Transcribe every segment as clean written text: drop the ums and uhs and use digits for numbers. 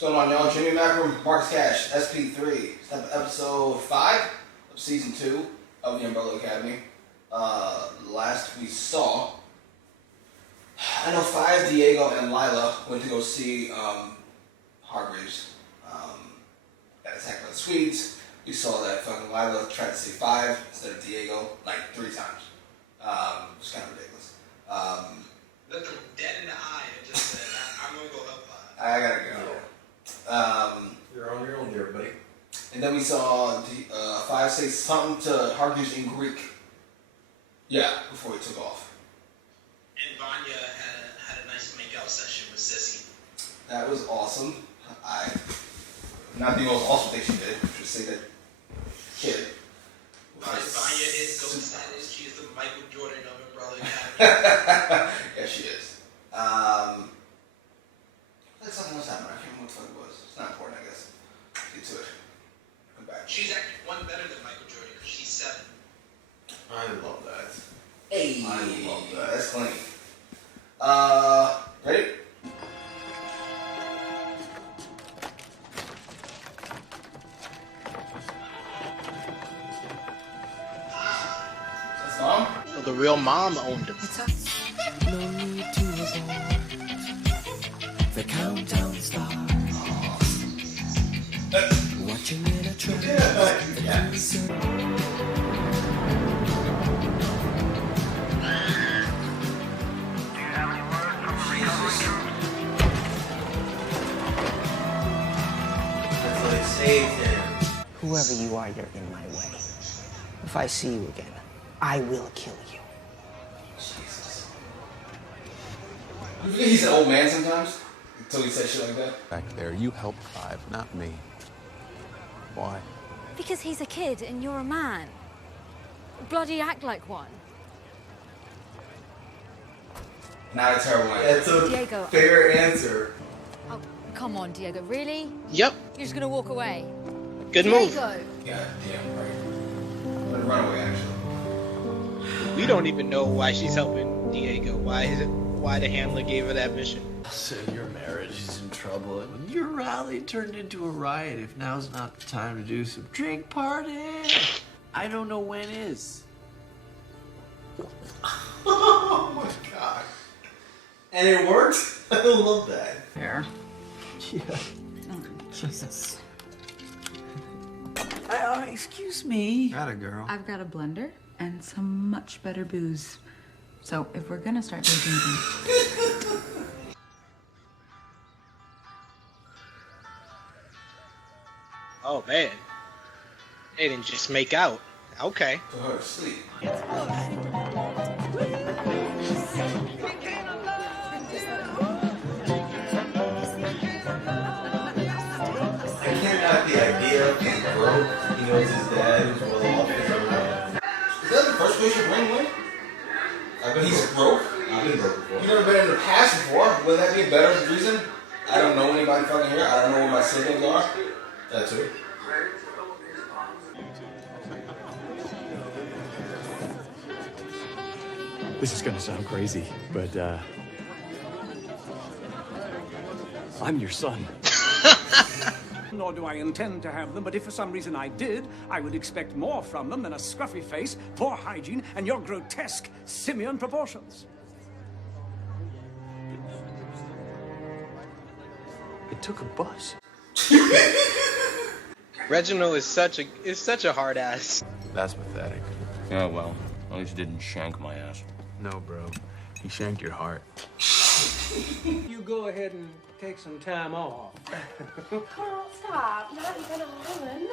What's going on, y'all? Jimmy Macrum, Marcus Cash, SP3. Episode 5 of Season 2 of the Umbrella Academy. Last we saw, I know 5, Diego and Lila went to go see Hargreaves. Got attacked by the Swedes. We saw that fucking Lila tried to say 5 instead of Diego like 3 times. It's kind of ridiculous. Looked him dead in the eye and just said, I'm going to go help her. I gotta go. You're on your own there, buddy. And then we saw 5 say something to Hargreaves in Greek. Yeah, before he took off. And Vanya had a nice makeout session with Sissy. That was awesome. Not the most awesome thing she did, just say that kid. Vanya is ghost status. She is the Michael Jordan of Umbrella Academy. Yeah, she is. There's something else happened. I can't remember what the fuck it was. It's not important, I guess. Get to it. Come back. She's actually one better than Michael Jordan because she's 7. I love that. Hey, I love that. That's clean. Ready? That's mom? So the real mom owned him. No need to avoid. The countdown starts. Watching in a trance. Yes. That's what saved him. Whoever you are, you're in my way. If I see you again, I will kill you. Jesus. You think he's an old man sometimes? Until he says shit like that? Back there, you helped 5, not me. Why? Because he's a kid and you're a man. Bloody act like one. Not a terrible idea. That's a Diego. fair answer. Oh, come on, Diego. Really? Yep. You're just gonna walk away? Good move. Diego! Yeah, damn right. I'm gonna run away, actually. We don't even know why she's helping Diego. Why the handler gave her that mission. So your marriage is in trouble. And your rally turned into a riot. If now's not the time to do some drink party, I don't know when is. Oh my god. And it worked? I love that. Fair. Yeah. Oh, Jesus. Excuse me. Got a girl. I've got a blender and some much better booze. So if we're gonna start drinking, Oh, man. They didn't just make out. Okay. Put her to sleep. I can't have the idea of being broke. He knows his dad is well off. Is that the first place your brain went? He's broke? I've been broke before. You've never been in the past before? Wouldn't that be a better reason? I don't know anybody fucking here. I don't know where my siblings are. That's it. This is gonna sound crazy, but I'm your son. Nor do I intend to have them, but if for some reason I did, I would expect more from them than a scruffy face, poor hygiene, and your grotesque simian proportions. It took a bus. Reginald is such a hard ass. That's pathetic. Oh, well. At least you didn't shank my ass. No, bro. He shanked your heart. You go ahead and take some time off. Carl, stop. Not even Harlan.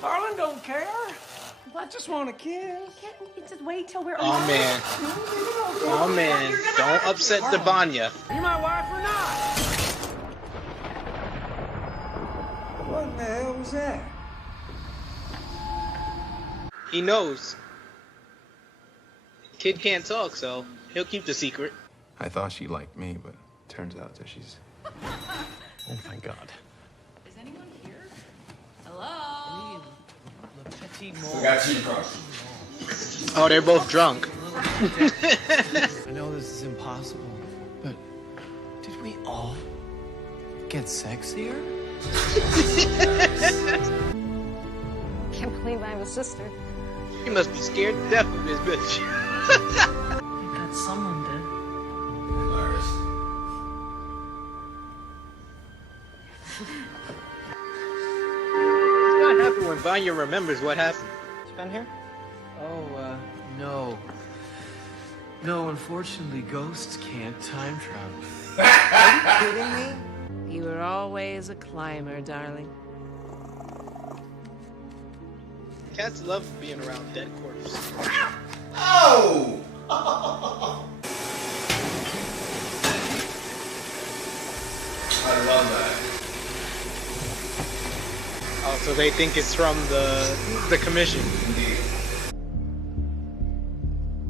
Harlan don't care. I just want a kiss. Can't you just wait till we're Oh, man. Oh, man. Don't upset the Vanya. You my wife or not? What the hell was that? He knows. Kid can't talk, so he'll keep the secret. I thought she liked me, but turns out that she's... Oh, my God. Is anyone here? Hello? We got cheating cards. Oh, they're both drunk. I know this is impossible, but did we all get sexier? Can't believe I have a sister. You must be scared to death of this bitch. I got someone to. What's gonna happen when Vanya remembers what happened? It's been here? Oh, no. No, unfortunately, ghosts can't time travel. Are you kidding me? You were always a climber, darling. Cats love being around dead corpses. Oh! I love that. Oh, so they think it's from the commission. Indeed.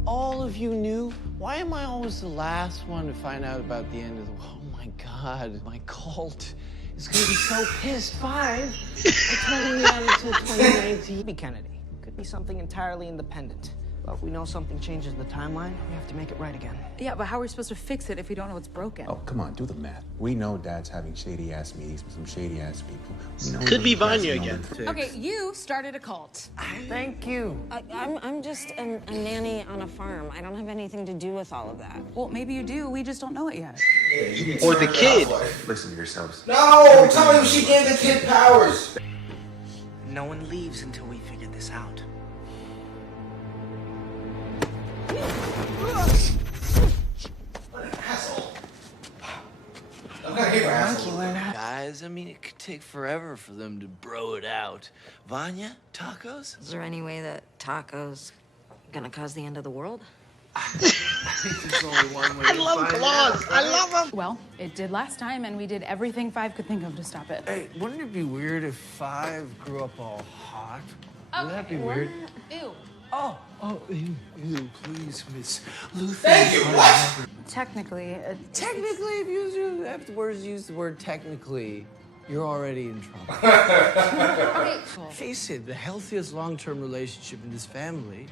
All of you knew? Why am I always the last one to find out about the end of the... Oh my god, my cult is gonna be so pissed. 5? I told him that until 2019. Could be Kennedy. Could be something entirely independent. But if we know something changes the timeline, we have to make it right again. Yeah, but how are we supposed to fix it if we don't know what's broken? Oh, come on, do the math. We know Dad's having shady-ass meetings with some shady-ass people. We know Could be Dad's Vanya known again. them. Okay, you started a cult. Thank you. I'm just a nanny on a farm. I don't have anything to do with all of that. Well, maybe you do. We just don't know it yet. Or the kid. Listen to yourselves. No! Tell me she gave the kid powers! No one leaves until we figure this out. What an asshole. I'm gonna hate my asshole. Guys, I mean, it could take forever for them to bro it out. Vanya, tacos? Is there any way that tacos gonna cause the end of the world? I think there's only one way I to love find claws. out, I right? love them. Well, it did last time, and we did everything 5 could think of to stop it. Hey, wouldn't it be weird if 5 grew up all hot? Wouldn't that be weird? Ew. Oh, ew, please, Miss Luther. Thank you, what? Technically, Technically, if you afterwards use the word technically, you're already in trouble. okay, cool. Face it, the healthiest long-term relationship in this family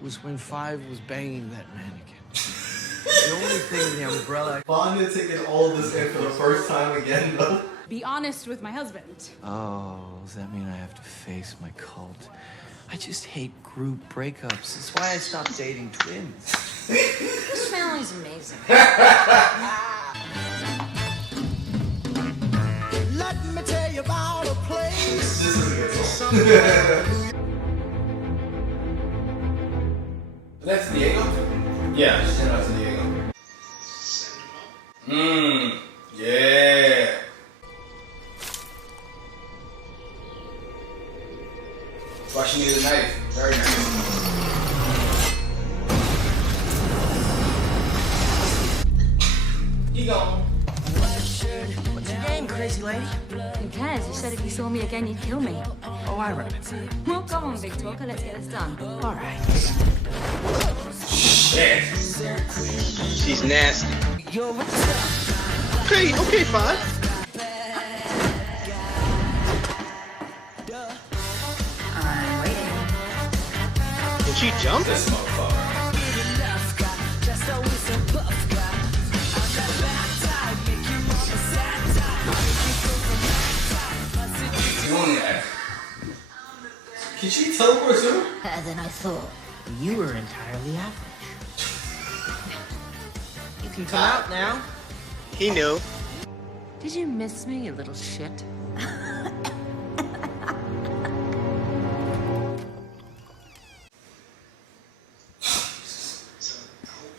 was when 5 was banging that mannequin. The only thing the umbrella... Vanya taking all of this in for the first time again, though. Be honest with my husband. Oh, does that mean I have to face my cult? I just hate group breakups. That's why I stopped dating twins. This family's amazing. Let me tell you about a place. This is a good song. That's Diego? Yeah, she's in San Diego. Yeah. That's why she needed a knife. Very nice. He gone. What's your name, crazy lady? Who cares? You said if you saw me again, you'd kill me. Oh, I remember. Well, come on, big talker. Let's get this done. All right. Shit. She's nasty. Okay, 5. I'm waiting. Did she jump? This motherfucker. Doing that. Can she teleport too? Better than I thought. You were entirely average. You can come out now. He knew. Did you miss me, you little shit?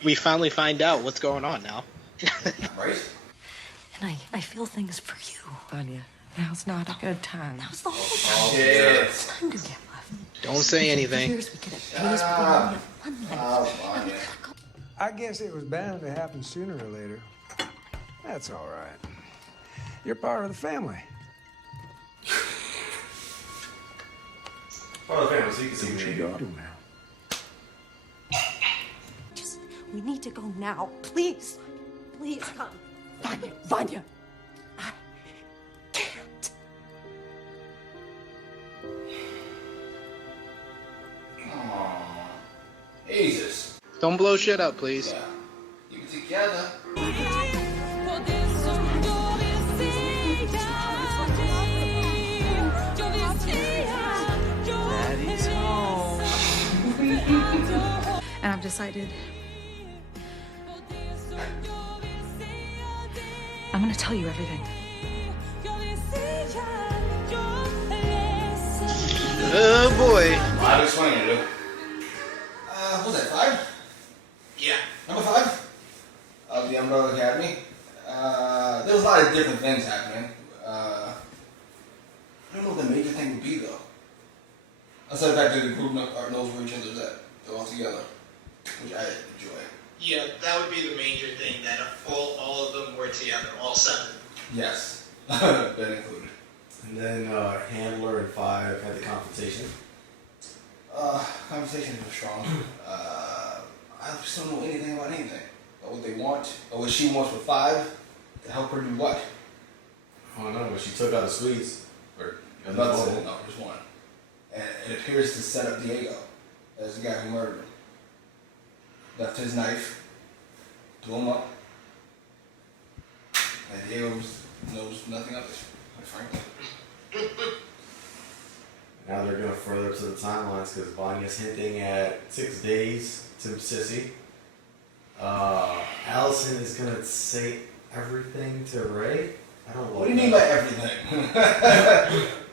We finally find out what's going on now. Right? And I feel things for you. Vanya, now's not a good time. Now's the whole time. Shit. Time to get left. Don't say anything. Years we could have peace, we could have one life. Oh, Vanya. I guess it was bound to happen sooner or later. That's all right. You're part of the family. Part of the family, so you can see what you Go do now. Just, we need to go now. Please. Please come. Vanya. I can't. Aww. Jesus. Don't blow shit up, please. Yeah. Keep it together. decided. I'm gonna tell you everything. Oh boy. I'll explain it, dude. What was that, 5? Yeah. Number 5 of the Umbrella Academy. There was a lot of different things happening. I don't know what the major thing would be, though. Aside the fact that the group knows where each other's at. They're all together, which I enjoy. Yeah, that would be the major thing, that all of them were together, all 7. Yes, that included. And then Handler and 5 had the confrontation. Conversations were strong. I just don't know anything about anything. Or what they want, or what she wants with 5 to help her do what. I don't know, but she took out the sweets. Or No, just one. And it appears to set up Diego as the guy who murdered him. Left his knife, blew him up, and Diego knows nothing of it, quite frankly. Now they're going further to the timelines because Vanya's hinting at 6 days to Sissy. Allison is going to say everything to Ray. I don't know. What do you mean by everything?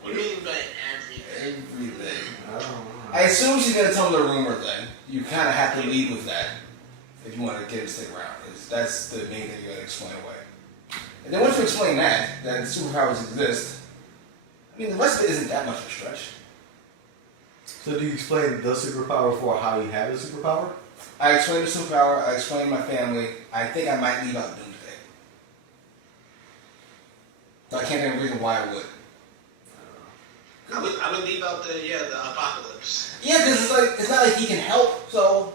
What do you mean by everything? Everything. I don't know. I assume she's going to tell him the rumor thing. You kind of have to lead with that if you want to get him to stick around. Because that's the main thing you got to explain away. And then once you explain that superpowers exist, I mean, the rest of it isn't that much of a stretch. So do you explain the superpower for how you have the superpower? I explained the superpower, I explained my family. I think I might leave out Doomsday. But I can't think of a reason why I would. I would leave out the apocalypse. Yeah, because it's not like he can help, so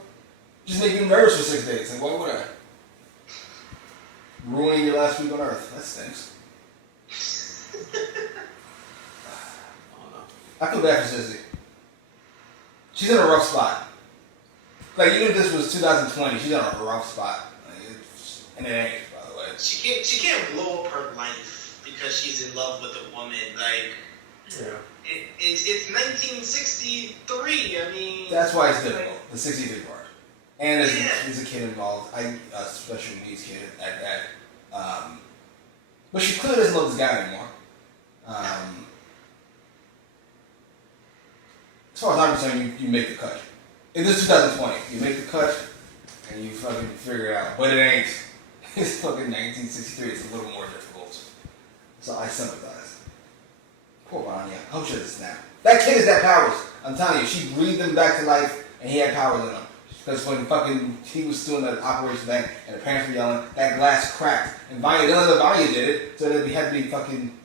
just make you nervous for 6 days. Like, why would I? Ruining your last week on Earth. That stinks. I feel bad for Sissy. She's in a rough spot. Like, even if this was 2020, she's in a rough spot. Like, and it ain't, by the way. She can't blow up her life because she's in love with a woman. Like, yeah. It's 1963. I mean, That's why it's difficult. The 63 part. And there's a kid involved. A special needs kid at that. But she clearly doesn't love this guy anymore. As far as I'm concerned, you make the cut. In this 2020, you make the cut and you fucking figure it out. But it ain't. It's fucking 1963. It's a little more difficult. So I sympathize. Poor Vanya. I hope she doesn't snap. That kid has powers. I'm telling you, she breathed him back to life and he had powers in him. Because when fucking he was doing that operation thing and the parents were yelling, that glass cracked. And Vanya, the other Vanya did it, so that we had to be fucking,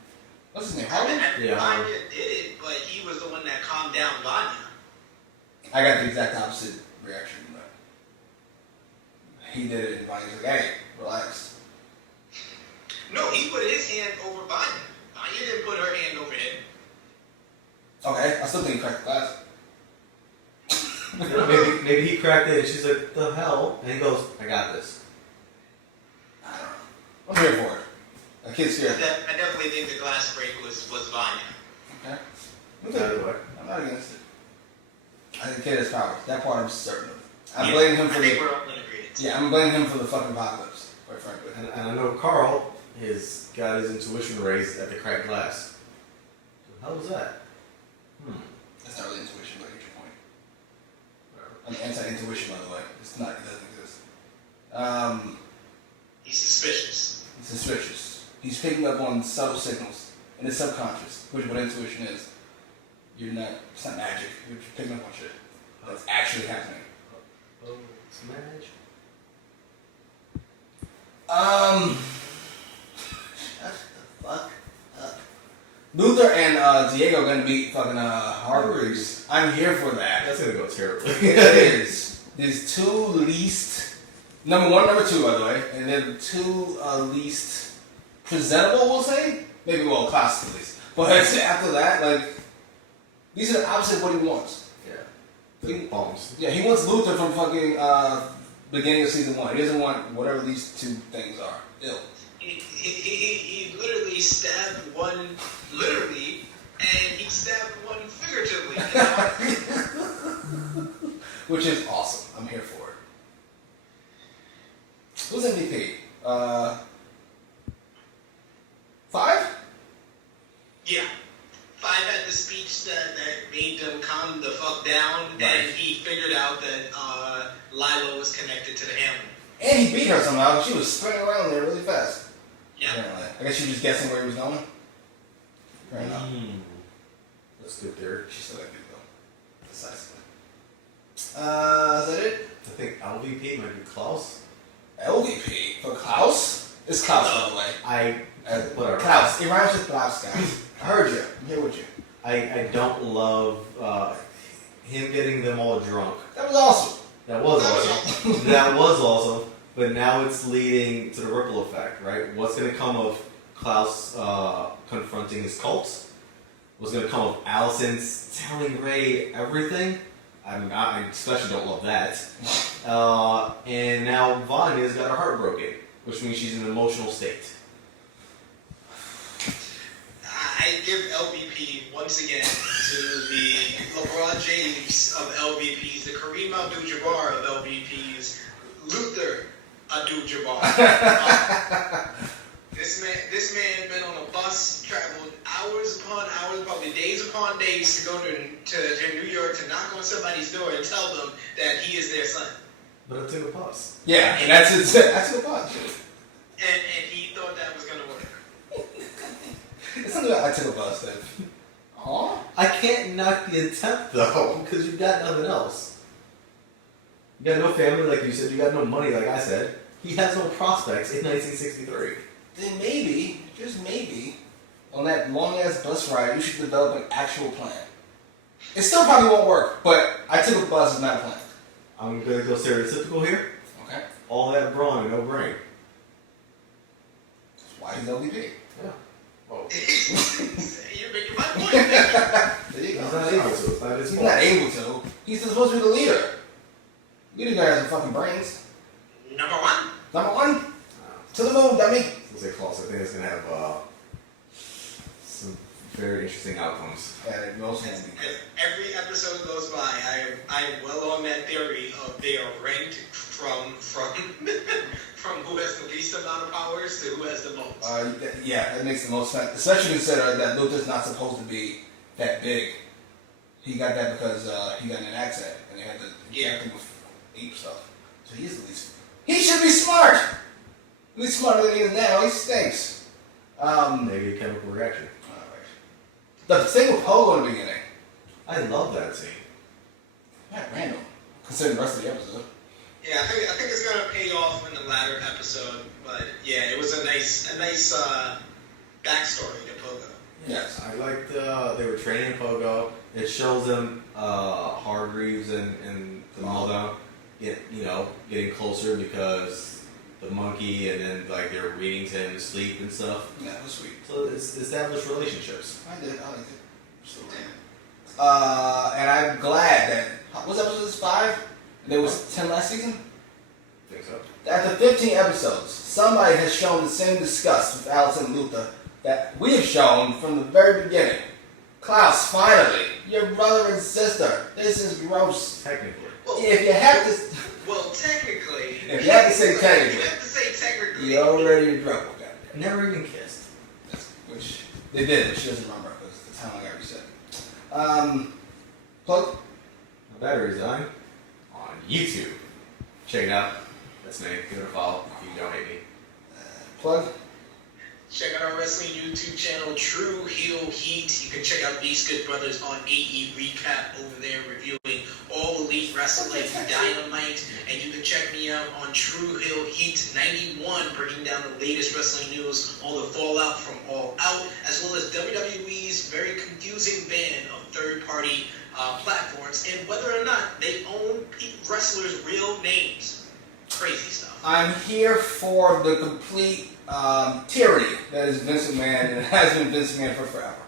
what's his name? Harvey? Yeah. Vanya did it, but he was the one that calmed down Vanya. I got the exact opposite reaction from that. He did it and Vanya's like, hey, relax. No, he put his hand over Vanya. Vanya didn't put her hand over him. Okay, I still think he cracked the glass. maybe he cracked it and she's like, the hell? And he goes, I got this. I don't know. I'm here for it. A kid's scared. I definitely think the glass break was Vanya. Okay. I'm not against it. I think the kid has powers. That part I'm certain of. I'm blaming him for I think we're all in agreement. Yeah, I'm blaming him for the fucking apocalypse, quite frankly. And I know Carl has got his intuition raised at the cracked glass. So how was that? That's not really intuition, but I get your point. I'm anti-intuition, by the way. It's not, it doesn't exist. He's suspicious. He's suspicious. He's picking up on subtle signals in his subconscious, which is what intuition is. It's not magic. You're picking up on shit that's actually happening. Oh, it's magic. Shut the fuck up. Luther and Diego are gonna beat fucking Hargreaves. I'm here for that. That's gonna go terribly. It is. There's two least, number 1, number 2, by the way, and then the 2 least presentable, we'll say. Maybe, well, classic at least. But after that, like, these are the opposite of what he wants. Yeah. Bombs. Yeah, he wants Luther from fucking beginning of season 1. He doesn't want whatever these 2 things are. Ill. He literally stabbed one literally, and he stabbed one figuratively. Which is awesome. I'm here for it. Yeah. Five had the speech that made them calm the fuck down, and he figured out that Lila was connected to the hammer. And he beat her somehow. She was sprinting around there really fast. Yeah. Apparently. I guess she was just guessing where he was going. Fair enough. That's good theory. She's still got good though. Decisively. Is that it? I think LVP might be Klaus. LVP? For Klaus? It's Klaus, by the way. Whatever. Klaus. It rhymes with Klaus, guys. I heard you. I'm here with you. I don't love him getting them all drunk. That was awesome. That was awesome. That was awesome. But now it's leading to the ripple effect, right? What's going to come of Klaus confronting his cult? What's going to come of Allison telling Ray everything? I especially don't love that. And now Vanya's got her heart broken, which means she's in an emotional state. I give LVP once again to the LeBron James of LVPs, the Kareem Abdul-Jabbar of LVPs, Luther Abdul-Jabbar. This man been on a bus, traveled hours upon hours, probably days upon days to go to New York to knock on somebody's door and tell them that he is their son. But it took a bus. Yeah, and that's it. That's a bus. And he thought that was gonna work. It's something like I took a bus then. Huh? I can't knock the attempt though, because you've got nothing else. You got no family, like you said. You got no money, like I said. He has no prospects in 1963. Then maybe, just maybe, on that long-ass bus ride, you should develop an actual plan. It still probably won't work, but I took a bus is not a plan. I'm gonna go stereotypical here. Okay. All that brawn and no brain. That's why he's LVP. Yeah. Oh. You're making my point. There you go. He's not able to. It's not his He's fault. not able to. He's supposed to be the leader. Leader guy has some fucking brains. Number one. Number one. To the moon, dummy. Let's say close. I think it's gonna have some very interesting outcomes. Yeah, it most handy. As every episode goes by, I am well on that theory of they are ranked from who has the least amount of powers to who has the most. Yeah, that makes the most sense. Especially considering that Luther's not supposed to be that big. He got that because he got an accent, and they had to inject him with ape stuff. So he is the least. He should be smart. At least smarter than he is now. He stinks. Maybe a chemical reaction. The thing with Pogo in the beginning. I love that scene. Yeah, random. Considering the rest of the episode. Yeah, I think it's gonna pay off in the latter episode, but yeah, it was a nice backstory to Pogo. Yes. I liked they were training Pogo. It shows them Hargreaves and the Maldo getting closer because the monkey and then like they're reading to him to sleep and stuff. Yeah, that was sweet. So it's established relationships. I liked it. So, and I'm glad that what's episode 5? There was 10 last season? I think so. After 15 episodes, somebody has shown the same disgust with Alice and Luther that we have shown from the very beginning. Klaus, finally, your brother and sister. This is gross. Technically. Well, if you have to, well, technically, if you have to say you technically, have to say technically. you're already in trouble. Never even kissed. Which they did, but she doesn't remember because the time got reset. Plug. My battery's on YouTube. Check it out. That's me. Give it a follow if you don't hate me. Plug. Check out our wrestling YouTube channel, True Heel Heat. You can check out these good brothers on AE Recap over there, reviewing all Elite Wrestling Dynamite. And you can check me out on True Heel Heat 91, breaking down the latest wrestling news, all the fallout from All Out, as well as WWE's very confusing ban of third-party platforms and whether or not they own wrestlers' real names. Crazy stuff. I'm here for the complete tyranny that is Vince McMahon and has been Vince McMahon for forever.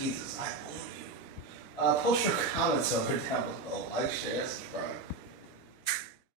Jesus, I own you. Post your comments over down below. Like, share, subscribe.